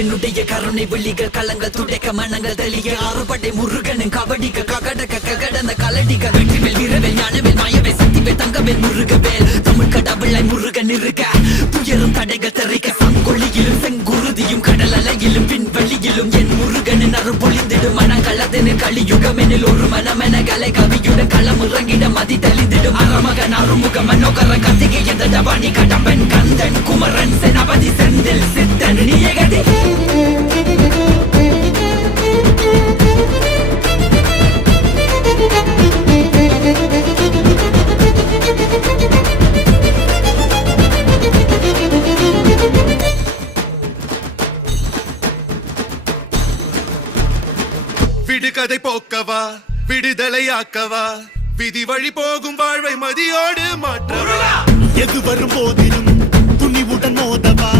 என்னுடைய கருணை விழிகள் கலங்கள் துடைக்க மனங்கள் தெளிய ஆறுபடை முருகனின் கபடிக்க ககடக்க ககடந்த கலடிக்க வெற்றிவேல் வீரவேல் ஞானவேல் மாயவேல் சக்திவேல் தங்கவேல் முருகவேல் தமிழ் கடவுளை முருகன் இருக்க துயரும் தடைகள் தெரிக்க சங்கொழியிலும் செங்குருதியும் கடல் அலையிலும் விண்வெளியிலும் என் முருகனின் அருள் பொழிந்திடும் மனங்களதென கலியுகமெனில் ஒரு மனமென கலை கவியுடன் களம் இறங்கிட மதி தெளிந்திடும் அறமகன் அருமுக மனோகர கத்திகை எந்த டபானி கடம்பன் கந்தன் குமரன் செனபதி செந்தில் சித்தன் நீயகதி விடுகதை போக்கவா விடுதலையாக்கவா விதி வழி போகும் வாழ்வை மதியோடு மாற்றவா எது வரும் போதிலும் துணிவுடன் மோதவா